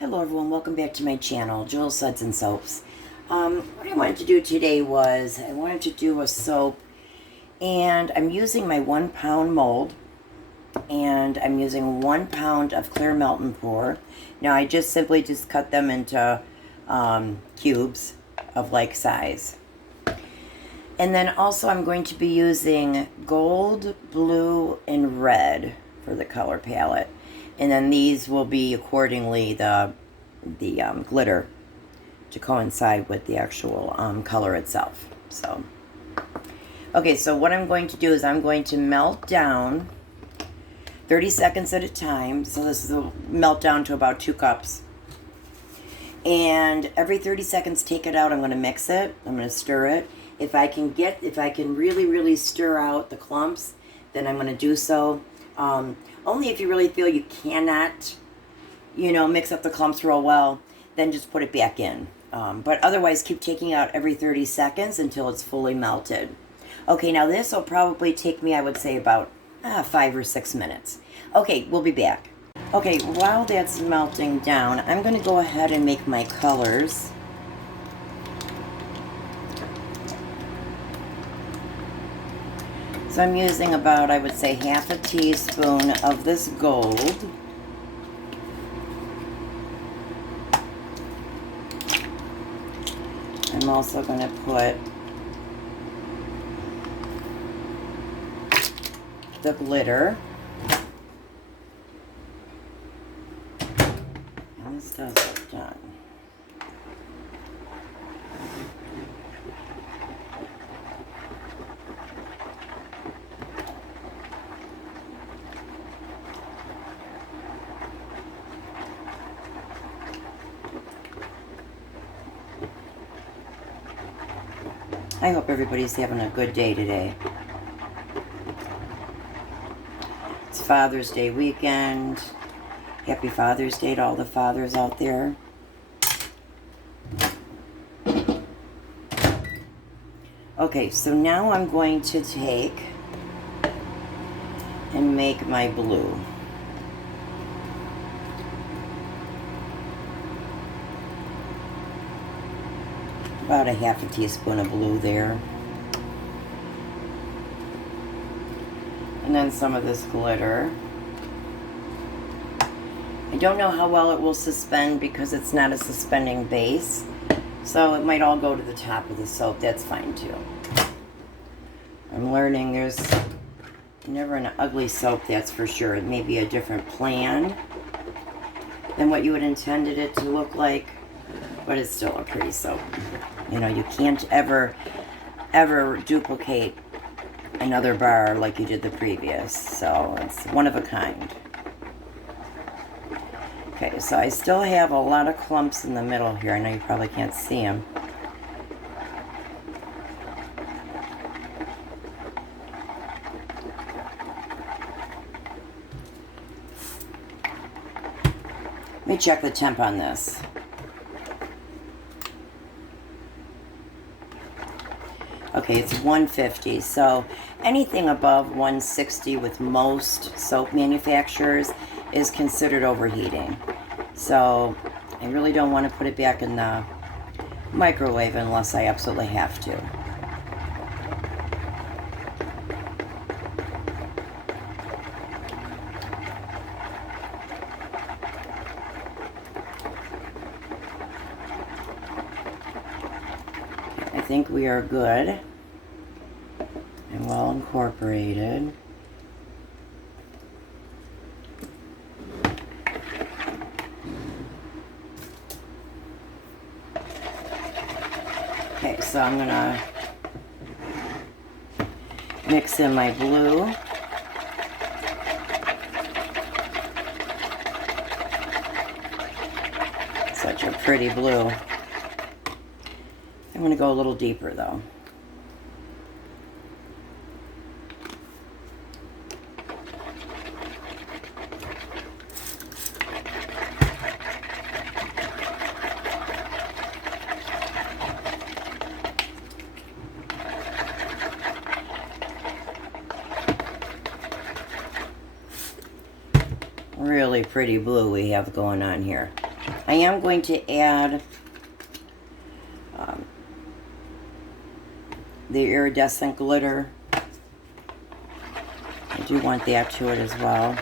Hello everyone, welcome back to my channel, Jewel Suds and Soaps. What I wanted to do today was, I wanted to do a soap, and I'm using my 1 pound mold, and I'm using 1 pound of clear melt and pour. Now I just simply cut them into cubes of like size. And then also I'm going to be using gold, blue, and red for the color palette. And then these will be accordingly the glitter to coincide with the actual color itself. So, okay, so what I'm going to do is I'm going to melt down 30 seconds at a time. So this is a melt down to about 2 cups. And every 30 seconds, take it out. I'm going to mix it. I'm going to stir it. If I can really stir out the clumps, then I'm going to do so. Only if you really feel you cannot, mix up the clumps real well, then just put it back in. But otherwise, keep taking out every 30 seconds until it's fully melted. Okay, now this will probably take me, I would say, about 5 or 6 minutes. Okay, we'll be back. Okay, while that's melting down, I'm going to go ahead and make my colors. So I'm using about, I would say, half a teaspoon of this gold. I'm also going to put the glitter. And this does look done. I hope everybody's having a good day today. It's Father's Day weekend. Happy Father's Day to all the fathers out there. Okay, so now I'm going to take and make my blue. About a half a teaspoon of blue there. And then some of this glitter. I don't know how well it will suspend because it's not a suspending base. So it might all go to the top of the soap. That's fine too. I'm learning there's never an ugly soap, that's for sure. It may be a different plan than what you would intended it to look like, but it's still a pretty soap. You can't ever duplicate another bar like you did the previous. So it's one of a kind. Okay, so I still have a lot of clumps in the middle here. I know you probably can't see them. Let me check the temp on this. Okay, it's 150, so anything above 160 with most soap manufacturers is considered overheating. So I really don't want to put it back in the microwave unless I absolutely have to. I think we are good and well incorporated. Okay, so I'm gonna mix in my blue. Such a pretty blue. I'm going to go a little deeper though. Really pretty blue we have going on here. I am going to add the iridescent glitter. I do want that to it as well.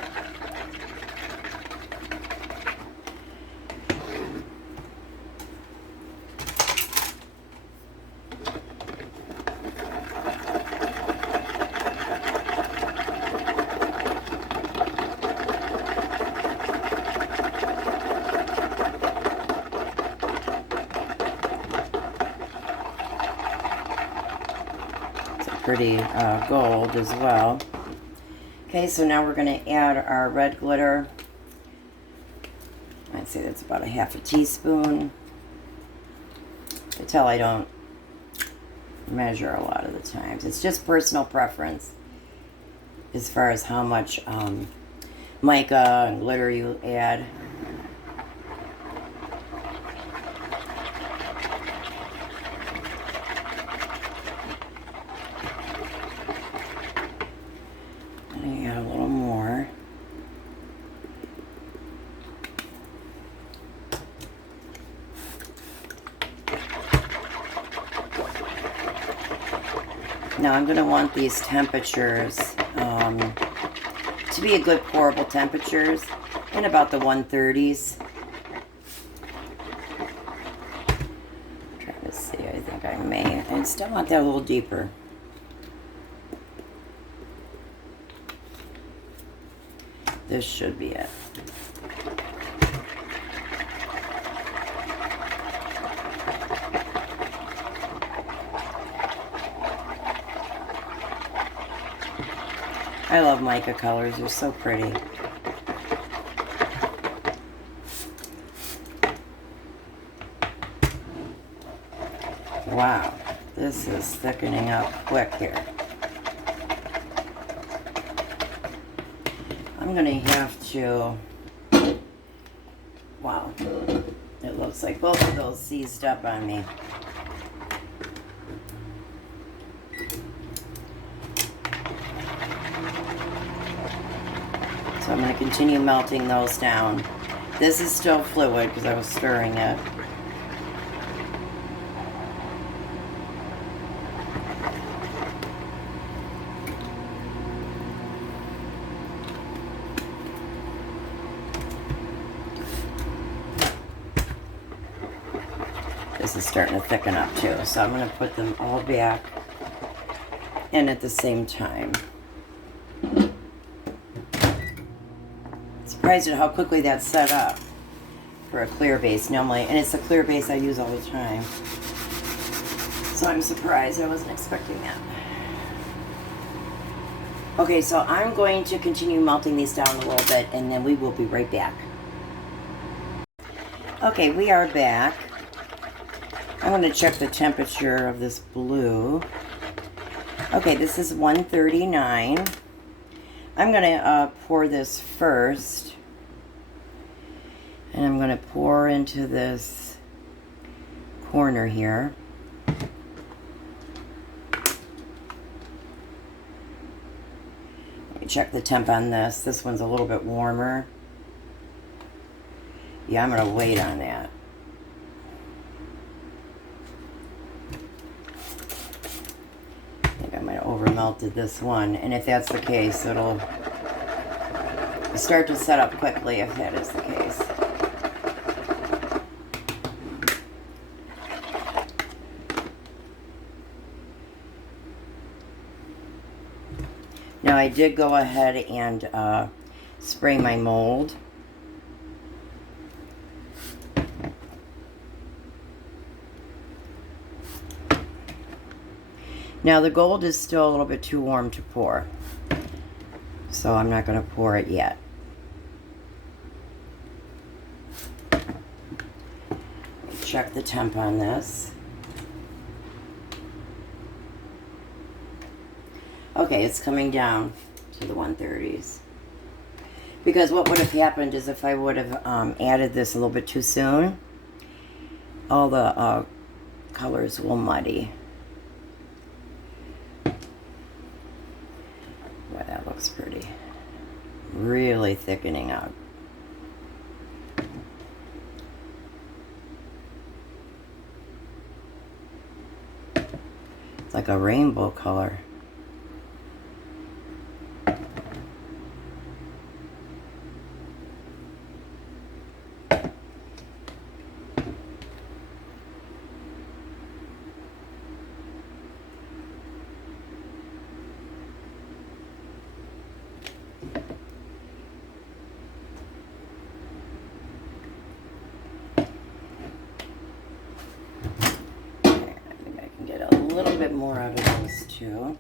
Pretty gold as well. Okay, so now we're going to add our red glitter. I'd say that's about a half a teaspoon. I tell I don't measure a lot of the times. It's just personal preference as far as how much mica and glitter you add. Add a little more. Now I'm going to want these temperatures to be a good pourable temperatures in about the 130s. I'm trying to see, I think I may. I still want that a little deeper. This should be it. I love mica colors. They're so pretty. Wow. This is thickening up quick here. I'm going to have to... Wow. It looks like both of those seized up on me. So I'm going to continue melting those down. This is still fluid because I was stirring it. This is starting to thicken up too, so I'm going to put them all back in at the same time. Surprised at how quickly that's set up for a clear base normally, and it's a clear base I use all the time. So I'm surprised. I wasn't expecting that. Okay, so I'm going to continue melting these down a little bit, and then we will be right back. Okay, we are back. I'm going to check the temperature of this blue. Okay, this is 139. I'm going to pour this first. And I'm going to pour into this corner here. Let me check the temp on this. This one's a little bit warmer. Yeah, I'm going to wait on that. I think I might have over melted this one. And if that's the case, it'll start to set up quickly if that is the case. Now I did go ahead and spray my mold. Now the gold is still a little bit too warm to pour, so I'm not going to pour it yet. Check the temp on this. Okay, it's coming down to the 130s. Because what would have happened is if I would have added this a little bit too soon, all the colors will muddy. Boy, that looks pretty. Really thickening up. like a rainbow color. A little bit more out of those two.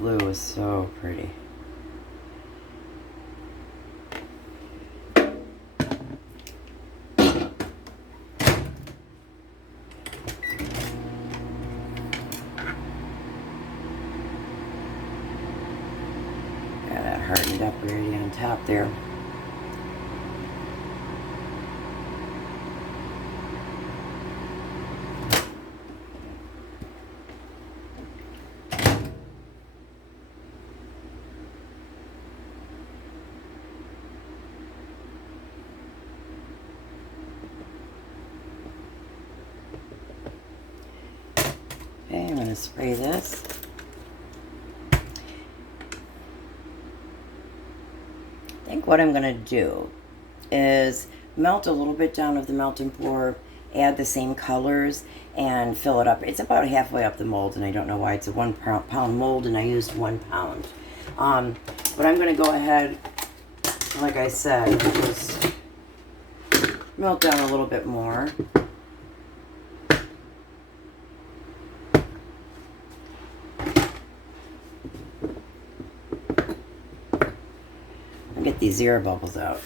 Blue is so pretty. Got that hardened up already on top there. Okay, I'm going to spray this. I think what I'm going to do is melt a little bit down of the melt and pour, add the same colors, and fill it up. It's about halfway up the mold, and I don't know why. It's a 1 pound mold, and I used 1 pound. But I'm going to go ahead, like I said, and just melt down a little bit more. Get these air bubbles out.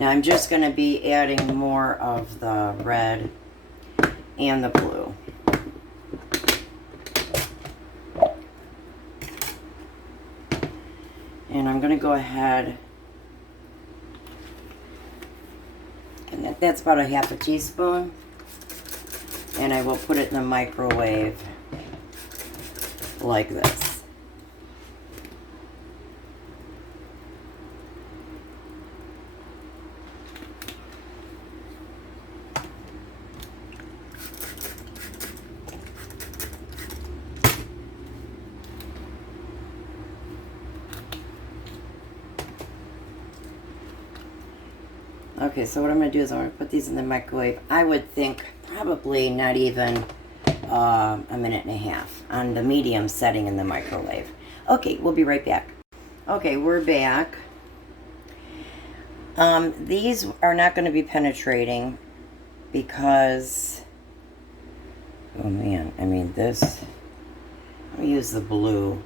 Now I'm just going to be adding more of the red and the blue. And I'm going to go ahead, and that's about a half a teaspoon, and I will put it in the microwave like this. Okay, so what I'm going to do is I'm going to put these in the microwave. I would think probably not even a minute and a half on the medium setting in the microwave. Okay, we'll be right back. Okay, we're back. These are not going to be penetrating because, oh man, I mean this, I'm going to use the blue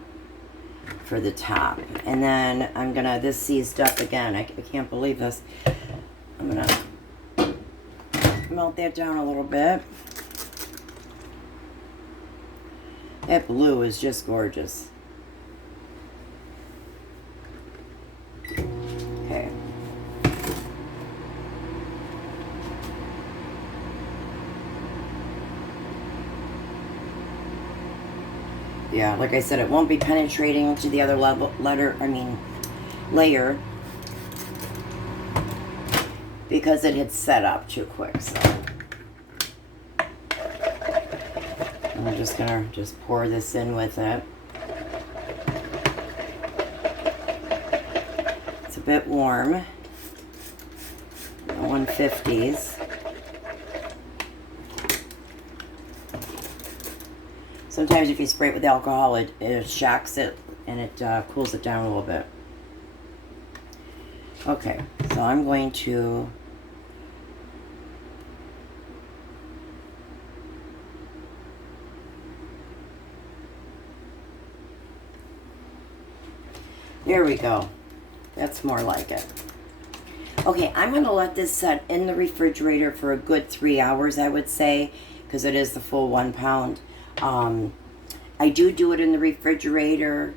for the top. And then I'm going to, this seized up again. I can't believe this. I'm going to melt that down a little bit. That blue is just gorgeous. Okay. Yeah, like I said, it won't be penetrating to the other layer, because it had set up too quick, so. I'm just gonna pour this in with it. It's a bit warm. 150s. Sometimes if you spray it with alcohol, it shocks it and it cools it down a little bit. Okay, so I'm going to There we go. That's more like it. Okay, I'm going to let this set in the refrigerator for a good 3 hours, I would say, because it is the full 1 pound. I do it in the refrigerator.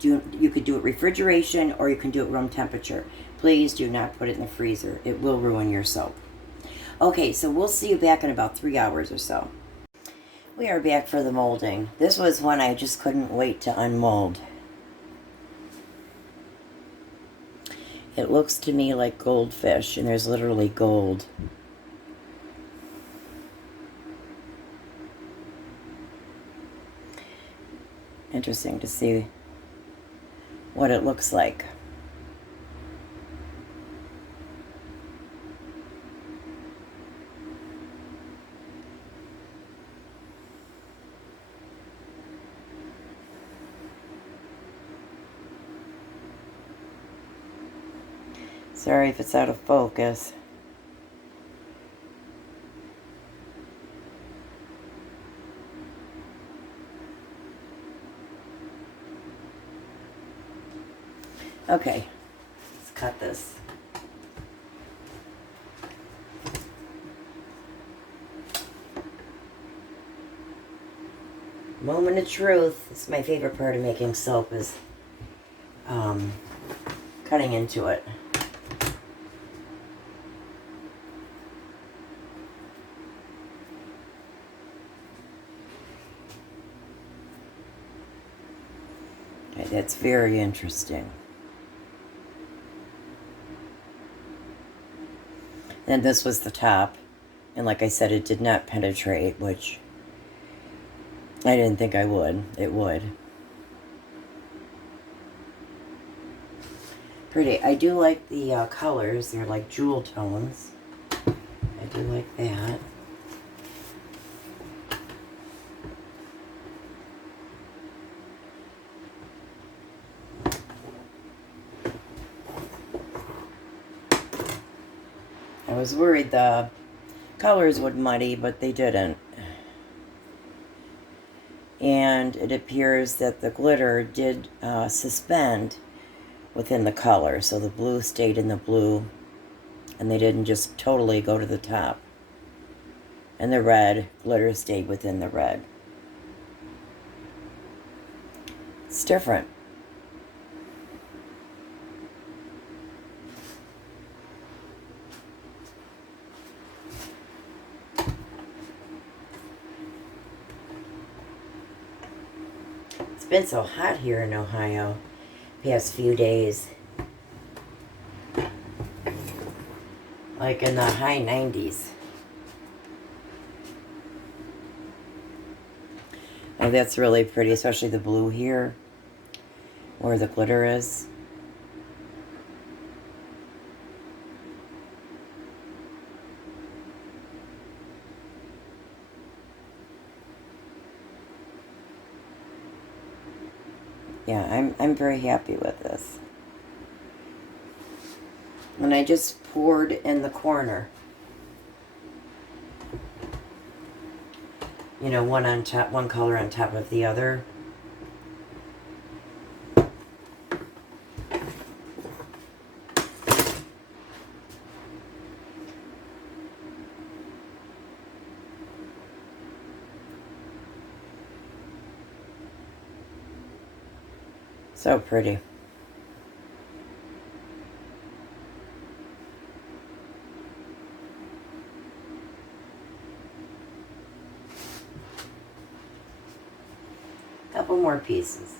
You could do it refrigeration or you can do it room temperature. Please do not put it in the freezer. It will ruin your soap. Okay, so we'll see you back in about 3 hours or so. We are back for the molding. This was one I just couldn't wait to unmold. It looks to me like goldfish, and there's literally gold. Interesting to see what it looks like. Sorry if it's out of focus. Okay, let's cut this. Moment of truth. It's my favorite part of making soap is cutting into it. Okay, that's very interesting. And this was the top. And like I said, it did not penetrate, which I didn't think I would. It would. Pretty. I do like the colors. They're like jewel tones. I do like that. I was worried the colors would muddy, but they didn't. And it appears that the glitter did suspend within the color. So the blue stayed in the blue, and they didn't just totally go to the top. And the red glitter stayed within the red. It's different. It's been so hot here in Ohio past few days. Like in the high 90s. Oh, that's really pretty, especially the blue here, where the glitter is. Yeah, I'm very happy with this. And I just poured in the corner. You know, one on top, one color on top of the other. So pretty. Couple more pieces.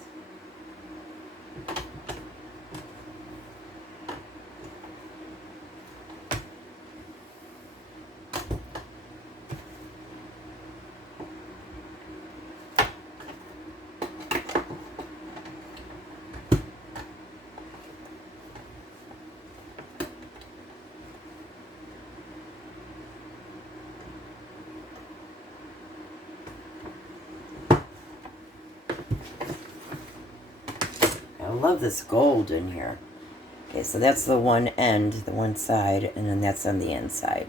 I love this gold in here. Okay, so that's the one end, the one side, and then that's on the inside.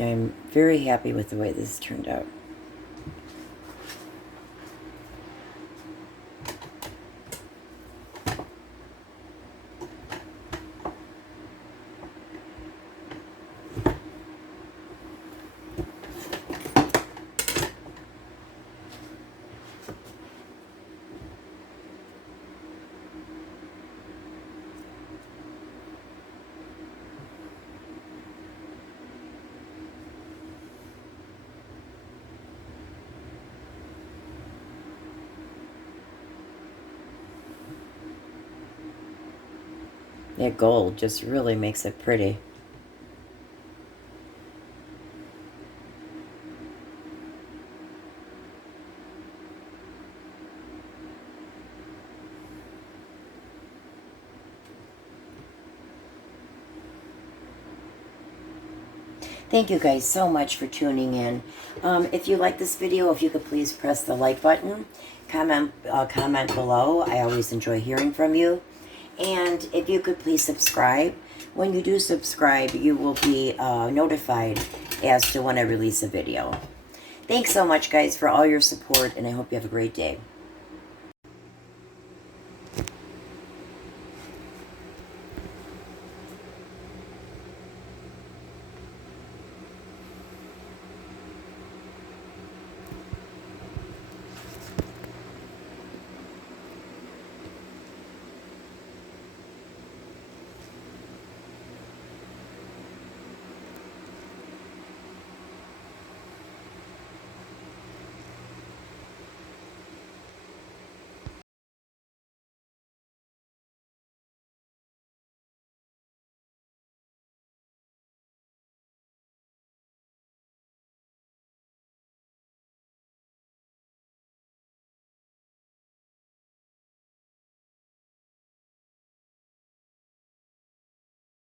I'm very happy with the way this turned out. That gold just really makes it pretty. Thank you guys so much for tuning in. If you like this video, if you could please press the like button, comment below. I always enjoy hearing from you. And if you could please subscribe. When you do subscribe, you will be notified as to when I release a video. Thanks so much, guys, for all your support, and I hope you have a great day.